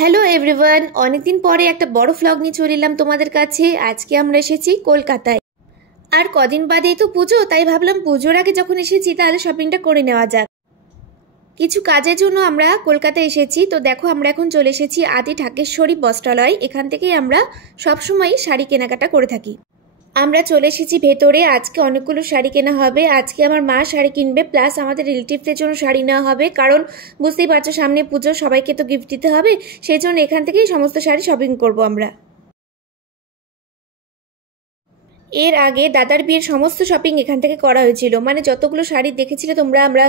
Hello everyone, অনেকদিন পরে একটা বড় ভ্লগ নিয়ে চলে এলাম তোমাদের কাছে। আজকে আমরা এসেছি কলকাতায়। আর কদিন বাদেই তো পুজো, তাই ভাবলাম পুজোর আগে যখন এসেছি তাহলে শপিংটা করে নেওয়া যাক। কিছু কাজের জন্য আমরা কলকাতায় এসেছি। তো দেখো, আমরা এখন চলে এসেছি আদি ঢাকেশ্বরী বস্ত্রালয়। এখান থেকেই আমরা সবসময় শাড়ি কেনাকাটা করে থাকি। আমরা চলে এসেছি ভেতরে। আজকে অনেকগুলো শাড়ি কেনা হবে। আজকে আমার মা শাড়ি কিনবে, প্লাস আমাদের রিলেটিভদের জন্য শাড়ি নেওয়া হবে, কারণ বুঝতেই পারছো সামনে পুজো, সবাইকে তো গিফট দিতে হবে। সেই জন্য এখান থেকেই সমস্ত শাড়ি শপিং করব আমরা। এর আগে দাদার বিয়ের সমস্ত শপিং এখান থেকে করা হয়েছিল, মানে যতগুলো শাড়ি দেখেছিলে তোমরা আমরা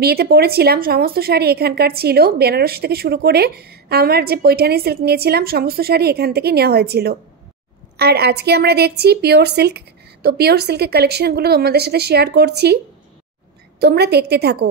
বিয়েতে পরেছিলাম সমস্ত শাড়ি এখানকার ছিল। বেনারস থেকে শুরু করে আমার যে পৈঠানি সিল্ক নিয়েছিলাম সমস্ত শাড়ি এখান থেকে নেওয়া হয়েছিল। আর আজকে আমরা দেখছি পিওর সিল্ক। তো পিওর সিল্কের কালেকশনগুলো তোমাদের সাথে শেয়ার করছি, তোমরা দেখতে থাকো।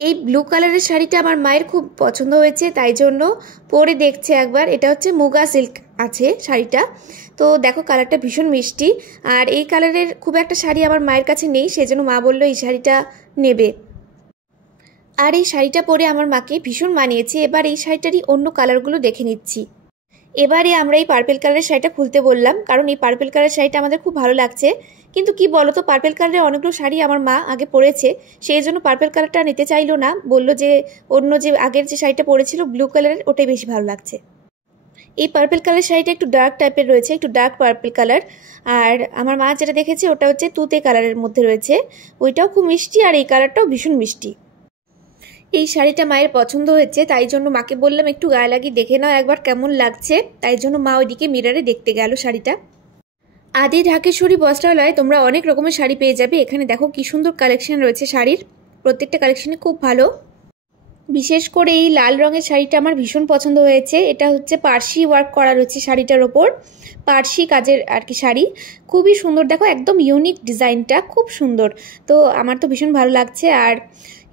এই ব্লু কালারের শাড়িটা আমার মায়ের খুব পছন্দ হয়েছে, তাই জন্য পরে দেখছে একবার। এটা হচ্ছে মুগা সিল্ক আছে শাড়িটা। তো দেখো কালারটা ভীষণ মিষ্টি। আর এই কালারের খুব একটা শাড়ি আমার মায়ের কাছে নেই, সেজন্য মা বললো এই শাড়িটা নেবে। আর এই শাড়িটা পরে আমার মাকে ভীষণ মানিয়েছে। এবার এই শাড়িটারই অন্য কালারগুলো দেখে নিচ্ছি। এবারে আমরা এই পার্পেল কালারের শাড়িটা খুলতে বললাম, কারণ এই পার্পেল কালারের শাড়িটা আমাদের খুব ভালো লাগছে। কিন্তু কি বলতো, পার্পেল কালারের অনেকগুলো শাড়ি আমার মা আগে পরেছে, সেই জন্য পার্পেল কালারটা নিতে চাইলো না। বললো যে অন্য যে আগের যে শাড়িটা পরেছিল ব্লু কালারের, ওটাই বেশি ভালো লাগছে। এই পার্পেল কালার শাড়িটা একটু ডার্ক টাইপের রয়েছে, একটু ডার্ক পার্পেল কালার। আর আমার মা যেটা দেখেছে ওটা হচ্ছে তুতে কালারের মধ্যে রয়েছে, ওইটাও খুব মিষ্টি আর এই কালারটাও ভীষণ মিষ্টি। এই শাড়িটা মায়ের পছন্দ হয়েছে, তাই জন্য মাকে বললাম একটু গায়ে লাগিয়ে দেখে নাও একবার কেমন লাগছে। তাই জন্য মা ওইদিকে মিররে দেখতে গেল শাড়িটা। আদি ঢাকেশ্বরী বস্ত্রালয়ে তোমরা অনেক রকমের শাড়ি পেয়ে যাবে। এখানে দেখো কি সুন্দর কালেকশন রয়েছে শাড়ির, প্রত্যেকটা কালেকশনই খুব ভালো। বিশেষ করে এই লাল রঙের শাড়িটা আমার ভীষণ পছন্দ হয়েছে। এটা হচ্ছে পার্সি ওয়ার্ক করা রয়েছে শাড়িটার ওপর, পার্সি কাজের আর কি শাড়ি, খুবই সুন্দর। দেখো একদম ইউনিক ডিজাইনটা, খুব সুন্দর। তো আমার তো ভীষণ ভালো লাগছে। আর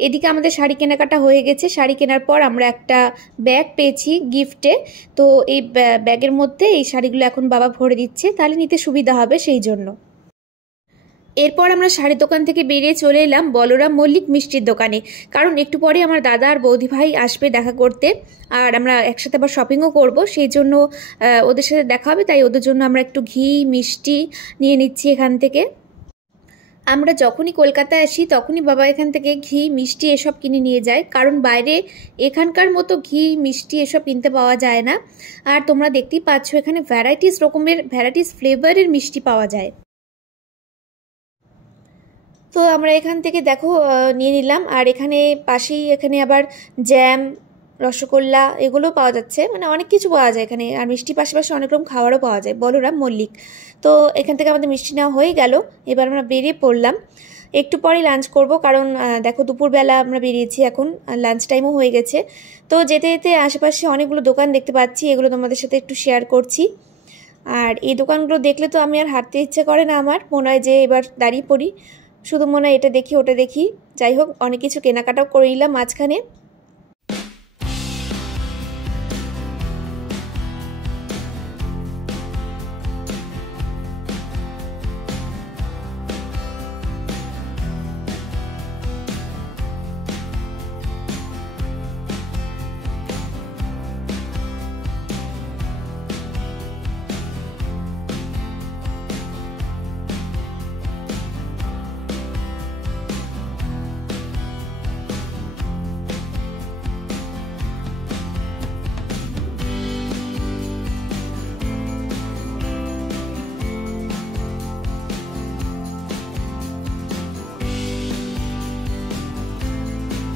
এদিকে আমাদের শাড়ি কেনাকাটা হয়ে গেছে। শাড়ি কেনার পর আমরা একটা ব্যাগ পেয়েছি গিফটে। তো এই ব্যাগের মধ্যে এই শাড়িগুলো এখন বাবা ভরে দিচ্ছে, তাহলে নিতে সুবিধা হবে সেই জন্য। এরপর আমরা শাড়ির দোকান থেকে বেরিয়ে চলে এলাম বলরাম মল্লিক মিষ্টির দোকানে, কারণ একটু পরে আমার দাদা আর বৌদি ভাই আসবে দেখা করতে, আর আমরা একসাথে আবার শপিংও করব, সেই জন্য ওদের সাথে দেখা হবে, তাই ওদের জন্য আমরা একটু ঘি মিষ্টি নিয়ে নিচ্ছি এখান থেকে। আমরা যখনই কলকাতায় আসি তখনই বাবা এখান থেকে ঘি মিষ্টি এসব কিনে নিয়ে যায়, কারণ বাইরে এখানকার মতো ঘি মিষ্টি এসব কিনতে পাওয়া যায় না। আর তোমরা দেখতেই পাচ্ছ এখানে ভ্যারাইটিস ফ্লেভারের মিষ্টি পাওয়া যায়। তো আমরা এখান থেকে দেখো নিয়ে নিলাম, আর পাশেই এখানে আবার জ্যাম রসগোল্লা এগুলো পাওয়া যাচ্ছে, মানে অনেক কিছু পাওয়া যায় এখানে, আর মিষ্টি পাশাপাশি অনেক রকম খাবারও পাওয়া যায় বলরাম মল্লিক। তো এখান থেকে আমাদের মিষ্টি নেওয়া হয়ে গেল, এবার আমরা বেরিয়ে পড়লাম। একটু পরে লাঞ্চ করব, কারণ দেখো দুপুরবেলা আমরা বেরিয়েছি, এখন লাঞ্চ টাইমও হয়ে গেছে। তো যেতে যেতে আশেপাশে অনেকগুলো দোকান দেখতে পাচ্ছি, এগুলো তোমাদের সাথে একটু শেয়ার করছি। আর এই দোকানগুলো দেখলে তো আমি আর হাঁটতে ইচ্ছে করে না, আমার মনে হয় যে এবার দাঁড়িয়ে পড়ি, শুধু মনে হয় এটা দেখি ওটা দেখি। যাই হোক, অনেক কিছু কেনাকাটাও করে নিলাম মাঝখানে।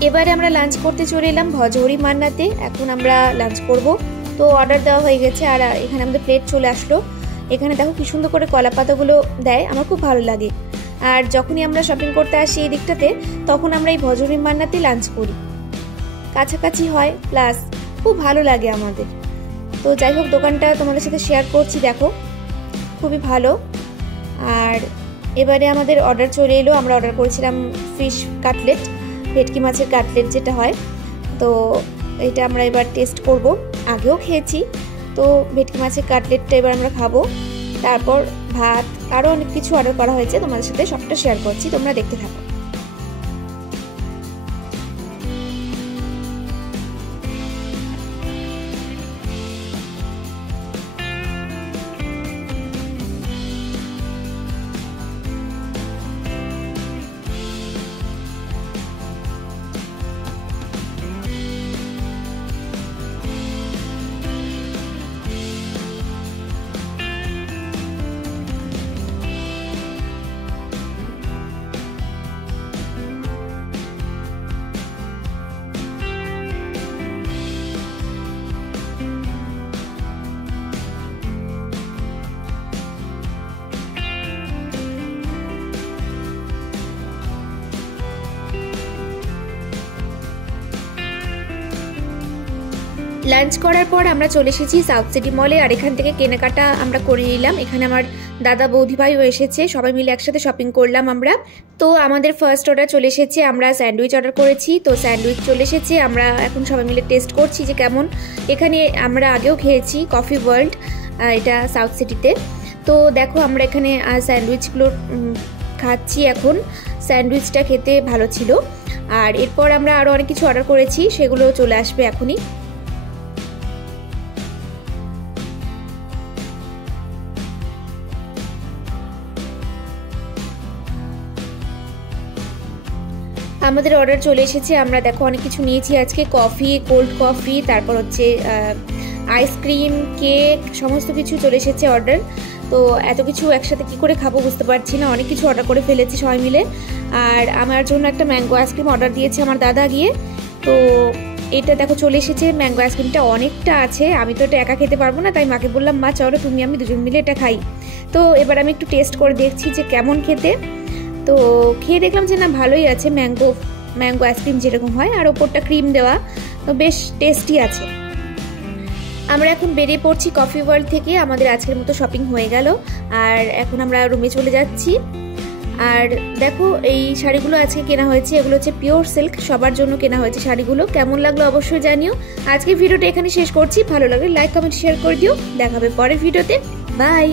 এবারে আমরা লাঞ্চ করতে চলে এলাম ভজহরি মান্নাতে। এখন আমরা লাঞ্চ করব, তো অর্ডার দেওয়া হয়ে গেছে, আর এখানে আমাদের প্লেট চলে আসলো। এখানে দেখো কি সুন্দর করে কলা পাতাগুলো দেয়, আমার খুব ভালো লাগে। আর যখনই আমরা শপিং করতে আসি এই দিকটাতে, তখন আমরা এই ভজহরি মান্নাতে লাঞ্চ করি, কাছাকাছি হয়, প্লাস খুব ভালো লাগে আমাদের। তো যাই হোক, দোকানটা তোমাদের সাথে শেয়ার করছি, দেখো খুবই ভালো। আর এবারে আমাদের অর্ডার চলে এলো, আমরা অর্ডার করেছিলাম ফিশ কাটলেট, ভেটকি মাছের কাটলেট যেটা হয়। তো এটা আমরা এবার টেস্ট করব, আগেও খেয়েছি। তো ভেটকি মাছের কাটলেটটা এবার আমরা খাবো, তারপর ভাত, আরও অনেক কিছু অর্ডার করা হয়েছে, তোমাদের সাথে সবটা শেয়ার করছি, তোমরা দেখতে থাকো। লাঞ্চ করার পর আমরা চলে এসেছি সাউথ সিটি মলে, আর এখান থেকে কেনাকাটা আমরা করে নিলাম। এখানে আমার দাদা বৌদি ভাইও এসেছে, সবাই মিলে একসাথে শপিং করলাম আমরা। তো আমাদের ফার্স্ট অর্ডার চলে এসেছে, আমরা স্যান্ডউইচ অর্ডার করেছি। তো স্যান্ডউইচ চলে এসেছে, আমরা এখন সবাই মিলে টেস্ট করছি যে কেমন। এখানে আমরা আগেও খেয়েছি কফি ওয়ার্ল্ড, এটা সাউথ সিটিতে। তো দেখো আমরা এখানে স্যান্ডউইচগুলো খাচ্ছি এখন। স্যান্ডউইচটা খেতে ভালো ছিল। আর এরপর আমরা আরও অনেক কিছু অর্ডার করেছি, সেগুলো চলে আসবে এখনই। আমাদের অর্ডার চলে এসেছে, আমরা দেখো অনেক কিছু নিয়েছি আজকে, কফি, কোল্ড কফি, তারপর হচ্ছে আইসক্রিম, কেক, সমস্ত কিছু চলে এসেছে অর্ডার। তো এত কিছু একসাথে কি করে খাবো বুঝতে পারছি না, অনেক কিছু অর্ডার করে ফেলেছি সবাই মিলে। আর আমার জন্য একটা ম্যাঙ্গো আইসক্রিম অর্ডার দিয়েছে আমার দাদা গিয়ে। তো এটা দেখো চলে এসেছে, ম্যাঙ্গো আইসক্রিমটা অনেকটা আছে, আমি তো এটা একা খেতে পারবো না, তাই মাকে বললাম মা চলো তুমি আমি দুজন মিলে এটা খাই। তো এবার আমি একটু টেস্ট করে দেখছি যে কেমন খেতে। তো খেয়ে দেখলাম যে না ভালোই আছে, ম্যাঙ্গো আইসক্রিম যেরকম হয়, আর ওপরটা ক্রিম দেওয়া, তো বেশ টেস্টি আছে। আমরা এখন বেরিয়ে পড়ছি কফি ওয়ার্ল্ড থেকে, আমাদের আজকের মতো শপিং হয়ে গেল, আর এখন আমরা রুমে চলে যাচ্ছি। আর দেখো এই শাড়িগুলো আজকে কেনা হয়েছে, এগুলো হচ্ছে পিওর সিল্ক, সবার জন্য কেনা হয়েছে শাড়িগুলো। কেমন লাগলো অবশ্যই জানিও। আজকে ভিডিওটা এখানে শেষ করছি, ভালো লাগলে লাইক কমেন্ট শেয়ার করে দিও, দেখা হবে পরের ভিডিওতে, বাই।